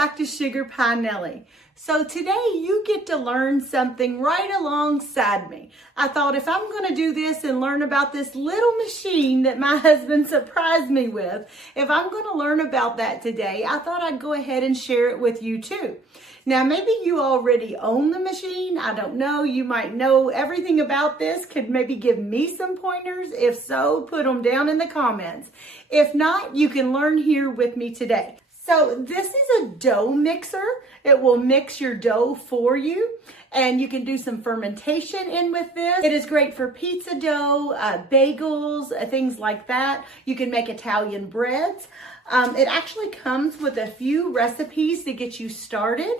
back to Sugarpienellie. So today you get to learn something right alongside me. I thought if I'm going to do this and learn about this little machine that my husband surprised me with, if I'm going to learn about that today, I thought I'd go ahead and share it with you too. Now, maybe you already own the machine. I don't know. You might know everything about this. Could maybe give me some pointers. If so, put them down in the comments. If not, you can learn here with me today. So this is a dough mixer. It will mix your dough for you, and you can do some fermentation in with this. It is great for pizza dough, bagels, things like that. You can make Italian breads. It actually comes with a few recipes to get you started.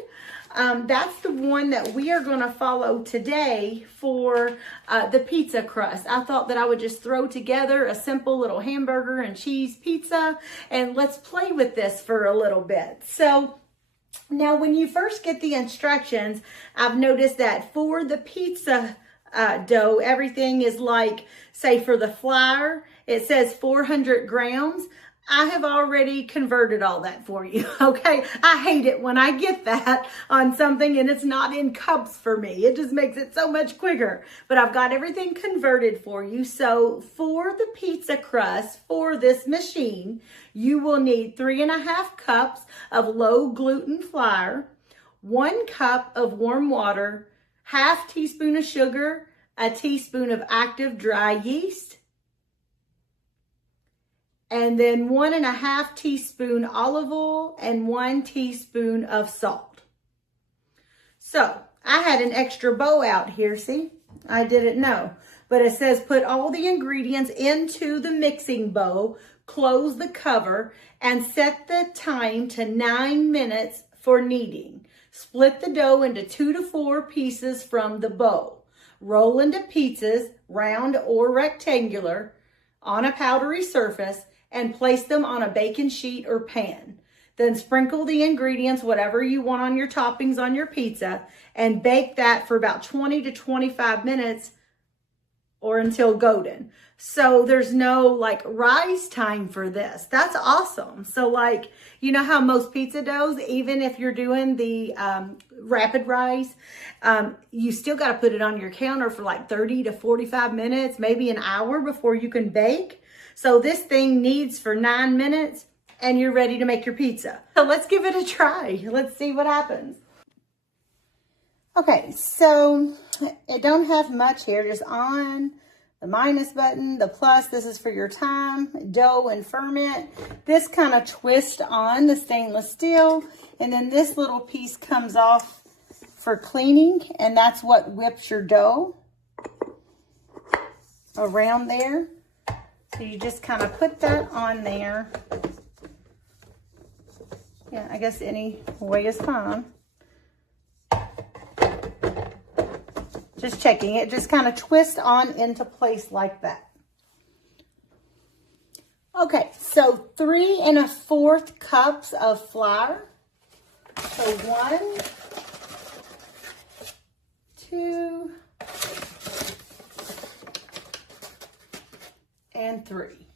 That's the one that we are going to follow today for the pizza crust. I thought that I would just throw together a simple little hamburger and cheese pizza, and let's play with this for a little bit. So now when you first get the instructions, I've noticed that for the pizza dough, everything is like, say for the flour, it says 400 grams. I have already converted all that for you, okay? I hate it when I get that on something and it's not in cups for me. It just makes it so much quicker. But I've got everything converted for you. So for the pizza crust, for this machine, you will need 3.5 cups of low gluten flour, 1 cup of warm water, 1/2 teaspoon of sugar, a teaspoon of active dry yeast, and then 1.5 teaspoon olive oil and 1 teaspoon of salt. So I had an extra bowl out here, see? I didn't know, but it says put all the ingredients into the mixing bowl, close the cover, and set the time to 9 minutes for kneading. Split the dough into 2 to 4 pieces from the bowl. Roll into pizzas, round or rectangular, on a powdery surface, and place them on a baking sheet or pan. Then sprinkle the ingredients, whatever you want on your toppings on your pizza, and bake that for about 20 to 25 minutes or until golden. So there's no like rise time for this. That's awesome. So like, you know how most pizza doughs, even if you're doing the rapid rise, you still got to put it on your counter for like 30 to 45 minutes, maybe an hour before you can bake. So this thing kneads for 9 minutes and you're ready to make your pizza. So let's give it a try. Let's see what happens. Okay, so it don't have much here, just on the minus button, the plus, this is for your time, dough and ferment. This kind of twists on the stainless steel, and then this little piece comes off for cleaning, and that's what whips your dough around there. So you just kind of put that on there. Yeah, I guess any way is fine. Just checking it, just kind of twist on into place like that. Okay, so 3 1/4 cups of flour. So 1, 2, and 3.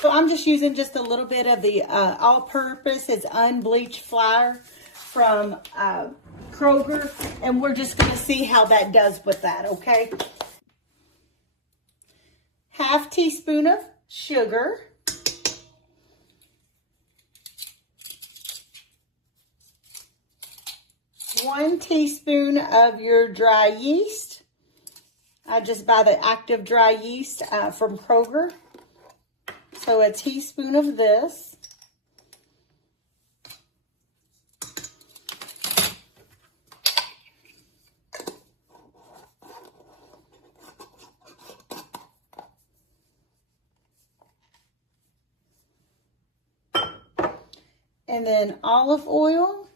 So I'm just using just a little bit of the all-purpose. It's unbleached flour from Kroger, and we're just going to see how that does with that, okay? 1/2 teaspoon of sugar. 1 teaspoon of your dry yeast. I just buy the active dry yeast from Kroger. So a teaspoon of this. And then olive oil,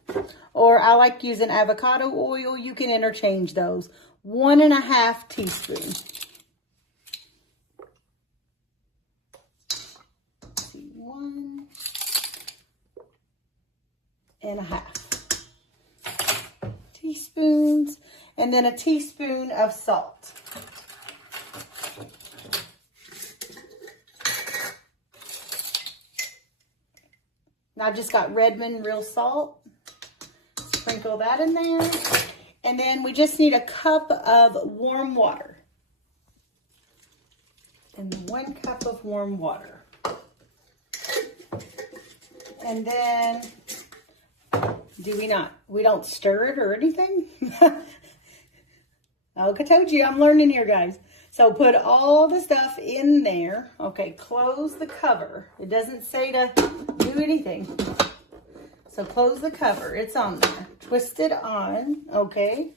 or I like using avocado oil. You can interchange those. 1.5 teaspoons. 1.5 teaspoons, and then a teaspoon of salt. And I just got Redmond real salt. Sprinkle that in there. And then we just need a cup of warm water. And 1 cup of warm water. And then, we don't stir it or anything? I told you, I'm learning here, guys. So put all the stuff in there. Okay, close the cover. It doesn't say to do anything. So close the cover. It's on there. Twist it on. Okay.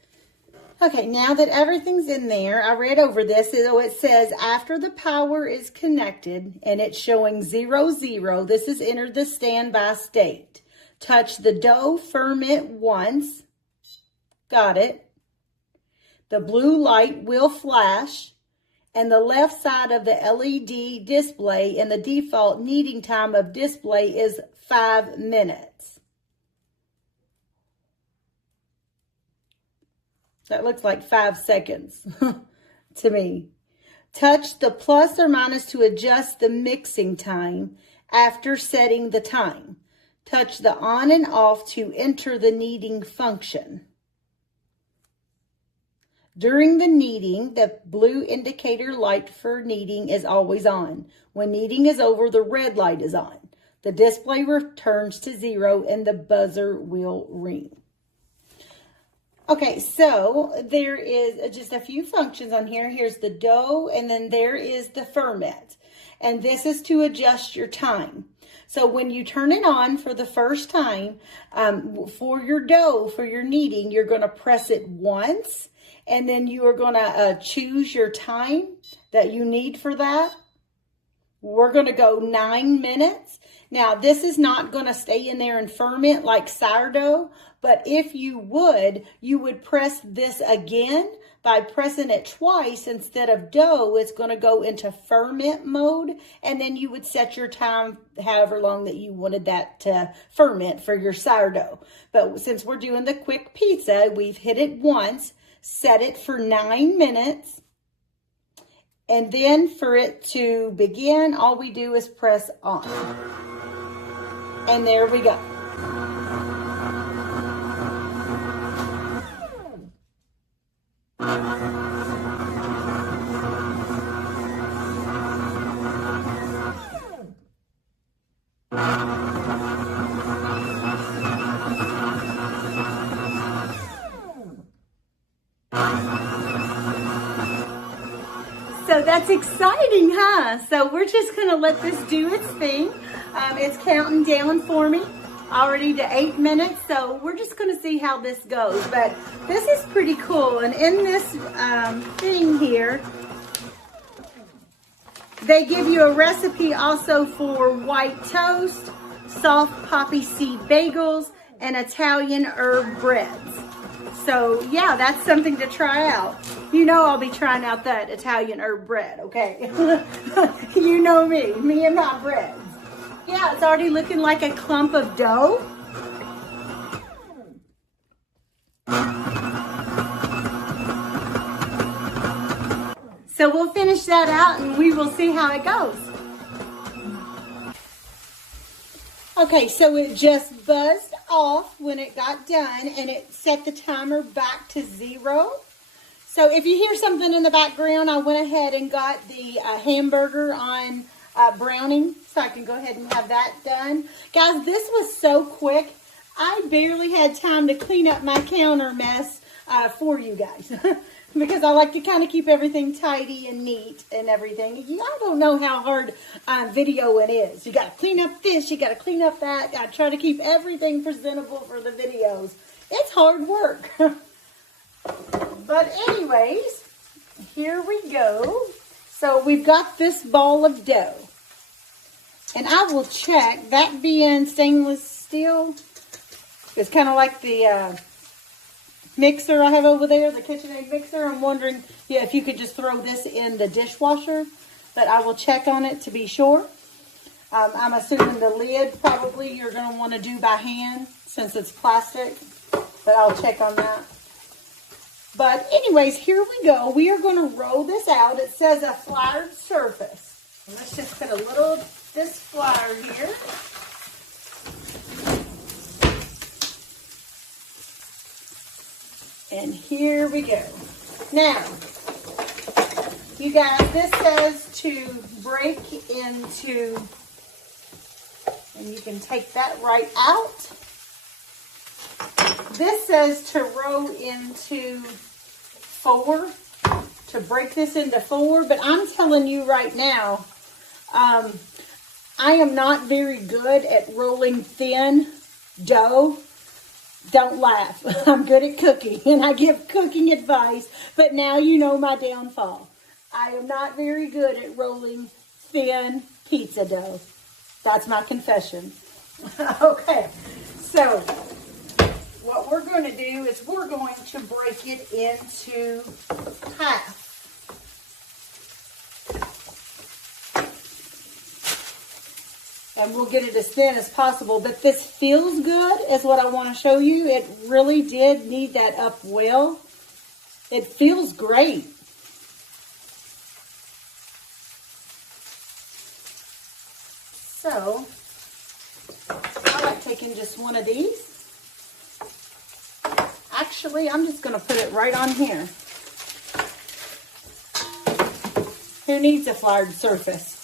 Okay, now that everything's in there, I read over this. So it says after the power is connected and it's showing 0, 0, this is entered the standby state. Touch the dough ferment once. Got it. The blue light will flash. And the left side of the LED display and the default kneading time of display is 5 minutes. That looks like 5 seconds to me. Touch the plus or minus to adjust the mixing time after setting the time. Touch the on and off to enter the kneading function. During the kneading, the blue indicator light for kneading is always on. When kneading is over, the red light is on. The display returns to 0 and the buzzer will ring. Okay, so there is just a few functions on here. Here's the dough, and then there is the ferment. And this is to adjust your time. So when you turn it on for the first time, for your dough, for your kneading, you're going to press it once. And then you are going to choose your time that you need for that. We're going to go 9 minutes. Now, this is not going to stay in there and ferment like sourdough. But if you would press this again by pressing it twice instead of dough. It's going to go into ferment mode. And then you would set your time however long that you wanted that to ferment for your sourdough. But since we're doing the quick pizza, we've hit it once. Set it for 9 minutes. And then for it to begin, all we do is press on. And there we go. So that's exciting, huh? So we're just going to let this do its thing. It's counting down for me already to 8 minutes. So we're just going to see how this goes. But this is pretty cool. And in this thing here, they give you a recipe also for white toast, soft poppy seed bagels, and Italian herb breads. So yeah, that's something to try out. You know I'll be trying out that Italian herb bread, okay? You know me and my breads. Yeah, it's already looking like a clump of dough. So we'll finish that out and we will see how it goes. Okay, so it just buzzed off when it got done and it set the timer back to 0. So if you hear something in the background, I went ahead and got the hamburger on browning so I can go ahead and have that done. Guys, this was so quick. I barely had time to clean up my counter mess for you guys because I like to kind of keep everything tidy and neat and everything. I don't know how hard video it is. You got to clean up this, you got to clean up that. I try to keep everything presentable for the videos. It's hard work. But anyways, here we go. So we've got this ball of dough. And I will check, that being stainless steel, it's kind of like the mixer I have over there, the KitchenAid mixer. I'm wondering if you could just throw this in the dishwasher, but I will check on it to be sure. I'm assuming the lid probably you're going to want to do by hand since it's plastic, but I'll check on that. But anyways, here we go. We are going to roll this out. It says a floured surface. And let's just put a little, this flour here. here we go. Now, you guys, this says to break into, and you can take that right out. This says to roll into 4, to break this into 4, but I'm telling you right now, I am not very good at rolling thin dough. Don't laugh. I'm good at cooking, and I give cooking advice, but now you know my downfall. I am not very good at rolling thin pizza dough. That's my confession. Okay, so what we're going to do is we're going to break it into half. And we'll get it as thin as possible. But this feels good is what I want to show you. It really did knead that up well. It feels great. So, I like taking just one of these. Actually, I'm just going to put it right on here. Who needs a floured surface?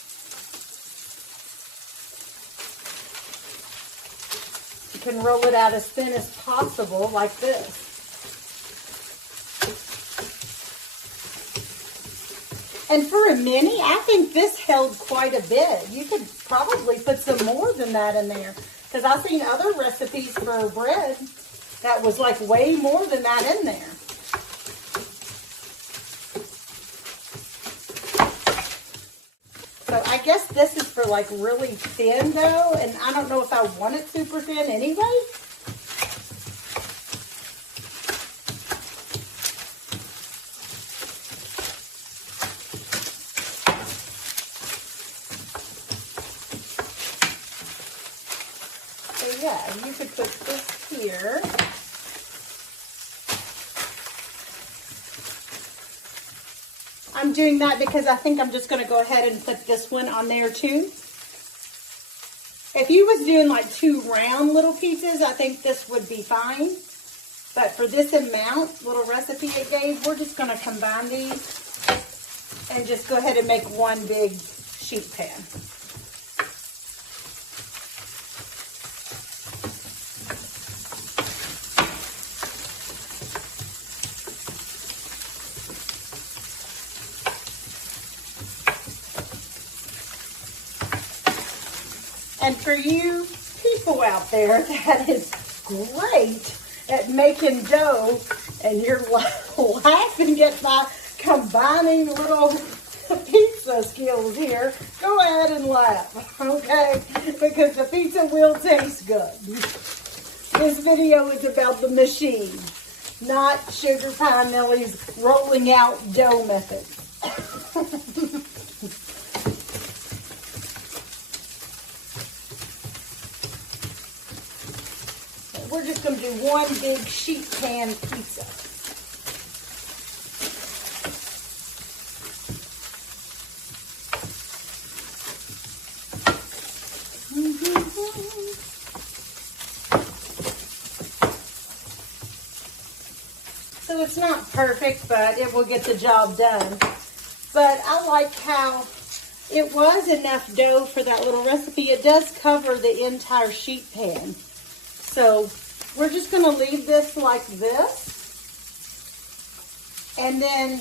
You can roll it out as thin as possible like this. And for a mini, I think this held quite a bit. You could probably put some more than that in there. Because I've seen other recipes for bread that was like way more than that in there. So I guess this is for like really thin though. And I don't know if I want it super thin anyway. Yeah, you could put this here. I'm doing that because I think I'm just going to go ahead and put this one on there too. If you was doing like 2 round little pieces, I think this would be fine. But for this amount, little recipe it gave, we're just going to combine these and just go ahead and make one big sheet pan. And for you people out there that is great at making dough and you're laughing at my combining little pizza skills here, go ahead and laugh, okay? Because the pizza will taste good. This video is about the machine, not Sugarpienellie's rolling out dough method. We're just going to do one big sheet pan pizza. So it's not perfect, but it will get the job done. But I like how it was enough dough for that little recipe. It does cover the entire sheet pan. So we're just going to leave this like this. And then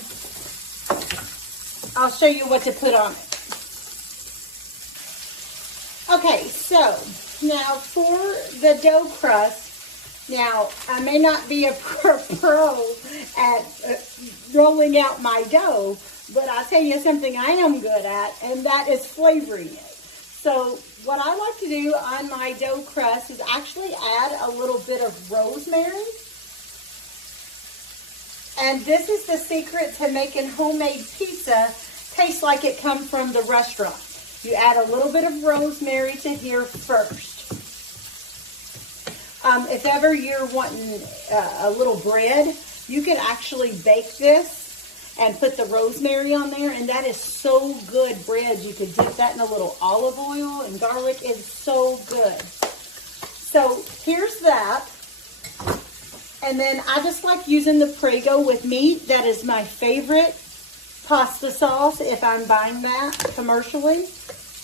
I'll show you what to put on it. Okay, so now for the dough crust, now I may not be a pro at rolling out my dough, but I'll tell you something I am good at, and that is flavoring it. So what I like to do on my dough crust is actually add a little bit of rosemary. And this is the secret to making homemade pizza taste like it comes from the restaurant. You add a little bit of rosemary to here first. If ever you're wanting a little bread, you can actually bake this and put the rosemary on there, and that is so good bread. You could dip that in a little olive oil and garlic. It's so good. So here's that. And then I just like using the Prego with meat. That is my favorite pasta sauce if I'm buying that commercially.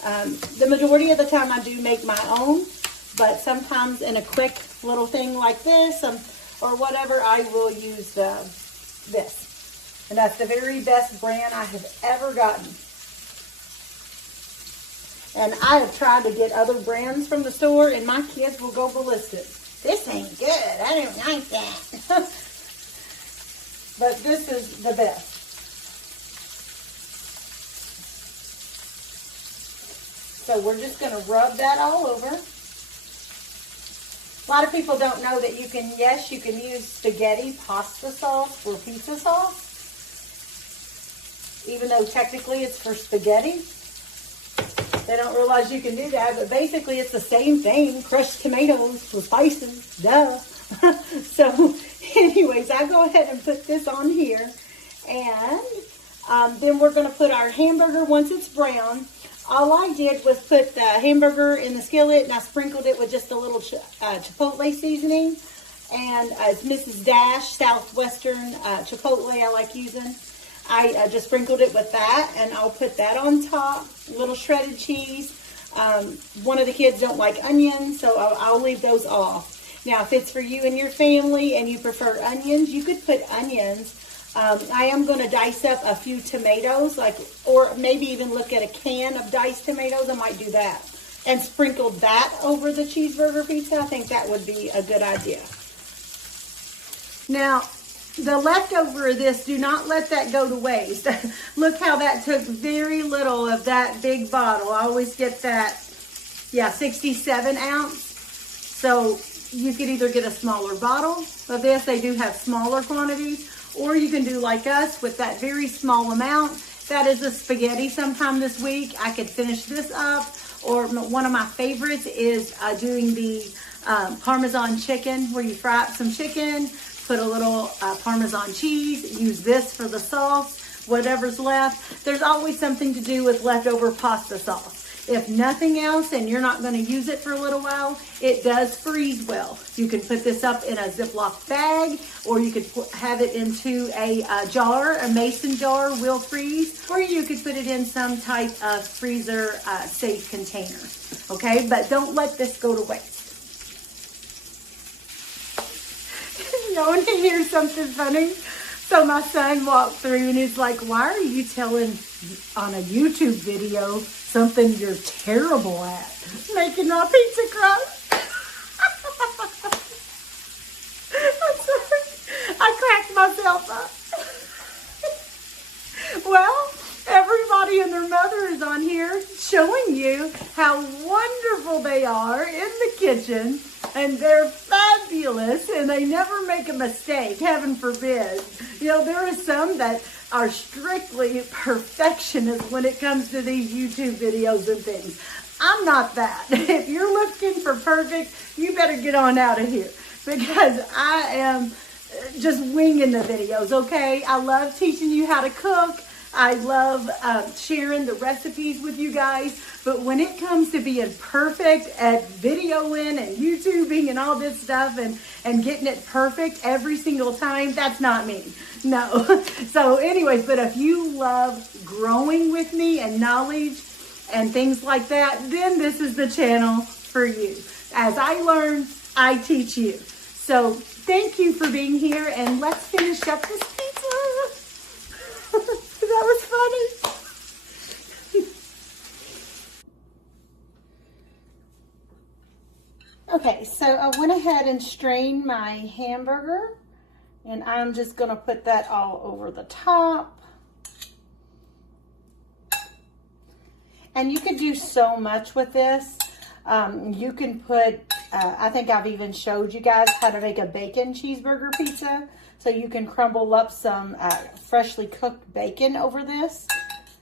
The majority of the time I do make my own, but sometimes in a quick little thing like this or whatever, I will use this. And that's the very best brand I have ever gotten. And I have tried to get other brands from the store, and my kids will go ballistic. This ain't good. I don't like that. But this is the best. So we're just going to rub that all over. A lot of people don't know that you can use spaghetti pasta sauce for pizza sauce. Even though technically it's for spaghetti. They don't realize you can do that, but basically it's the same thing. Crushed tomatoes with spices, duh. So anyways, I go ahead and put this on here. And then we're going to put our hamburger once it's brown. All I did was put the hamburger in the skillet, and I sprinkled it with just a little chipotle seasoning. And it's Mrs. Dash Southwestern chipotle I like using. I just sprinkled it with that, and I'll put that on top. A little shredded cheese. One of the kids don't like onions, so I'll leave those off. Now, if it's for you and your family and you prefer onions, you could put onions. I am going to dice up a few tomatoes, or maybe even look at a can of diced tomatoes. I might do that. And sprinkle that over the cheeseburger pizza. I think that would be a good idea. Now, the leftover of this, do not let that go to waste. Look how that took very little of that big bottle. I always get that, 67 ounce. So you could either get a smaller bottle of this. They do have smaller quantities. Or you can do like us with that very small amount. That is a spaghetti sometime this week. I could finish this up. Or one of my favorites is doing the Parmesan chicken, where you fry up some chicken, put a little Parmesan cheese, use this for the sauce, whatever's left. There's always something to do with leftover pasta sauce. If nothing else, and you're not going to use it for a little while, it does freeze well. You can put this up in a Ziploc bag, or you could have it into a jar, a mason jar, will freeze, or you could put it in some type of freezer safe container. Okay, but don't let this go to waste. Y'all want to hear something funny? So my son walked through and he's like, why are you telling on a YouTube video something you're terrible at? Making my pizza crust. I'm sorry. I cracked myself up. Well, everybody and their mother is on here showing you how wonderful they are in the kitchen. And they're fabulous, and they never make a mistake, heaven forbid. You know, there are some that are strictly perfectionists when it comes to these YouTube videos and things. I'm not that. If you're looking for perfect, you better get on out of here, because I am just winging the videos, okay? I love teaching you how to cook. I love sharing the recipes with you guys, but when it comes to being perfect at videoing and YouTubing and all this stuff and getting it perfect every single time, that's not me. No. So anyways, but if you love growing with me and knowledge and things like that, then this is the channel for you. As I learn, I teach you. So thank you for being here, and let's finish up this pizza. That was funny. Okay, so I went ahead and strained my hamburger, and I'm just going to put that all over the top. And you could do so much with this. You can put, I think I've even showed you guys how to make a bacon cheeseburger pizza. So you can crumble up some freshly cooked bacon over this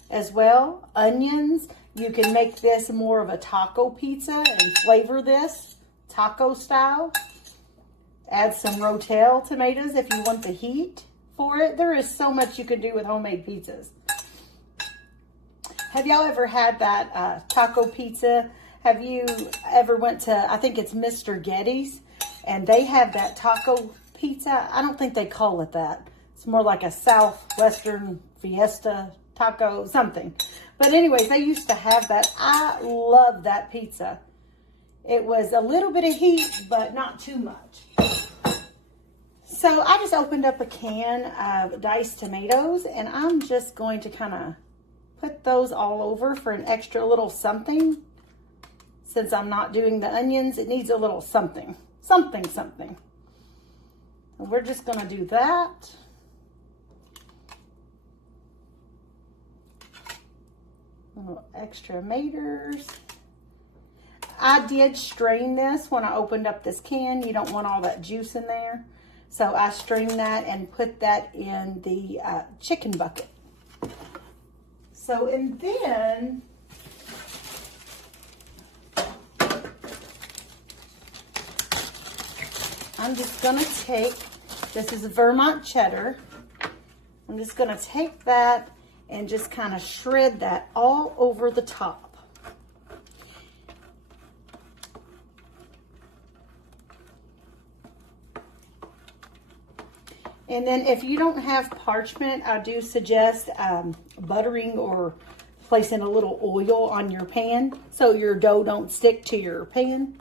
as well. Onions. You can make this more of a taco pizza and flavor this taco style. Add some Rotel tomatoes if you want the heat for it. There is so much you can do with homemade pizzas. Have y'all ever had that taco pizza? Have you ever went to, I think it's Mr. Getty's, and they have that taco pizza. I don't think they call it that. It's more like a Southwestern Fiesta taco, something. But anyways, they used to have that. I love that pizza. It was a little bit of heat, but not too much. So I just opened up a can of diced tomatoes, and I'm just going to kind of put those all over for an extra little something. Since I'm not doing the onions, it needs a little something. Something. And we're just going to do that. A little extra tomatoes. I did strain this when I opened up this can. You don't want all that juice in there. So I strained that and put that in the chicken bucket. So, and then I'm just going to take, this is Vermont cheddar. I'm just going to take that and just kind of shred that all over the top. And then if you don't have parchment, I do suggest buttering or placing a little oil on your pan so your dough don't stick to your pan.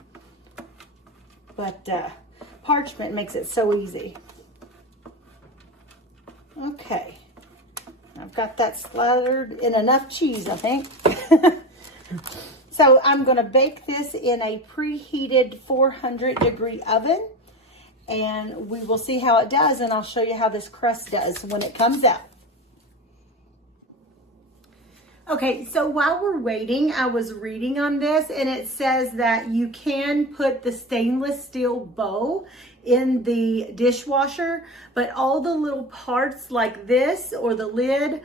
But parchment makes it so easy. Okay. I've got that slathered in enough cheese, I think. So I'm going to bake this in a preheated 400-degree oven. And we will see how it does, and I'll show you how this crust does when it comes out. Okay, so while we're waiting, I was reading on this, and it says that you can put the stainless steel bowl in the dishwasher, but all the little parts like this or the lid,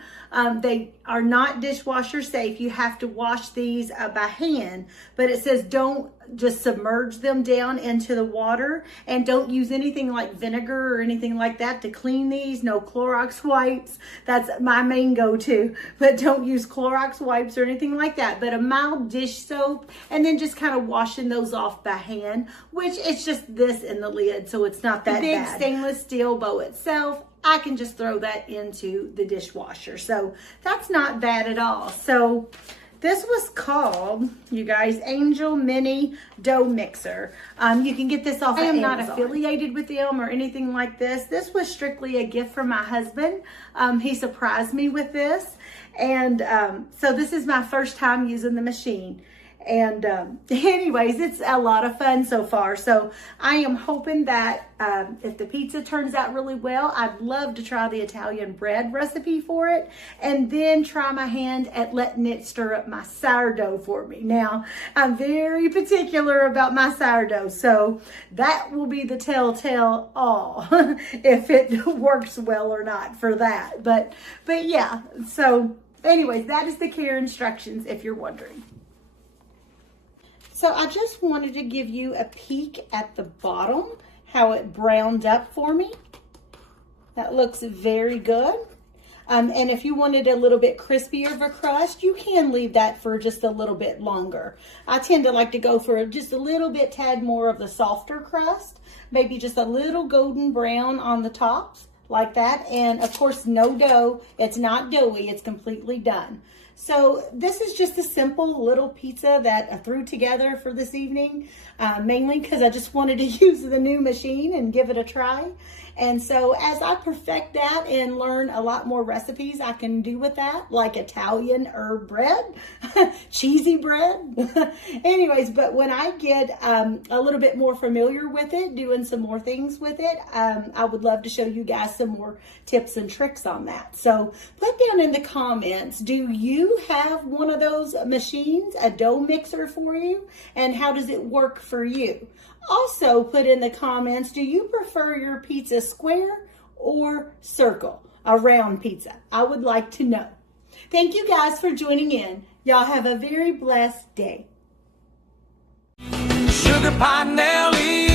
they are not dishwasher safe. You have to wash these by hand, but it says don't just submerge them down into the water, and don't use anything like vinegar or anything like that to clean these. No Clorox wipes. That's my main go-to, but don't use Clorox wipes or anything like that, but a mild dish soap, and then just kind of washing those off by hand, which it's just this in the lid, so it's not that big bad. Stainless steel bowl itself, I can just throw that into the dishwasher, so that's not bad at all. So this was called, you guys, Angel Mini Dough Mixer. You can get this off of Amazon. I am not affiliated with them or anything like this. This was strictly a gift from my husband. He surprised me with this. And so this is my first time using the machine. And anyways, it's a lot of fun so far. So I am hoping that if the pizza turns out really well, I'd love to try the Italian bread recipe for it, and then try my hand at letting it stir up my sourdough for me. Now, I'm very particular about my sourdough, so that will be the telltale all if it works well or not for that. But yeah, so anyways, that is the care instructions if you're wondering. So I just wanted to give you a peek at the bottom, how it browned up for me. That looks very good. And if you wanted a little bit crispier of a crust, you can leave that for just a little bit longer. I tend to like to go for just a little bit, tad more of the softer crust, maybe just a little golden brown on the tops, like that. And of course, no dough. It's not doughy, it's completely done. So this is just a simple little pizza that I threw together for this evening, mainly because I just wanted to use the new machine and give it a try. And so as I perfect that and learn a lot more recipes I can do with that, like Italian herb bread, cheesy bread. Anyways, but when I get a little bit more familiar with it, doing some more things with it, I would love to show you guys some more tips and tricks on that. So put down in the comments, do you have one of those machines, a dough mixer for you? And how does it work for you? Also put in the comments, do you prefer your pizza square or circle? A round pizza. I would like to know. Thank you guys for joining in. Y'all have a very blessed day. Sugarpienellie.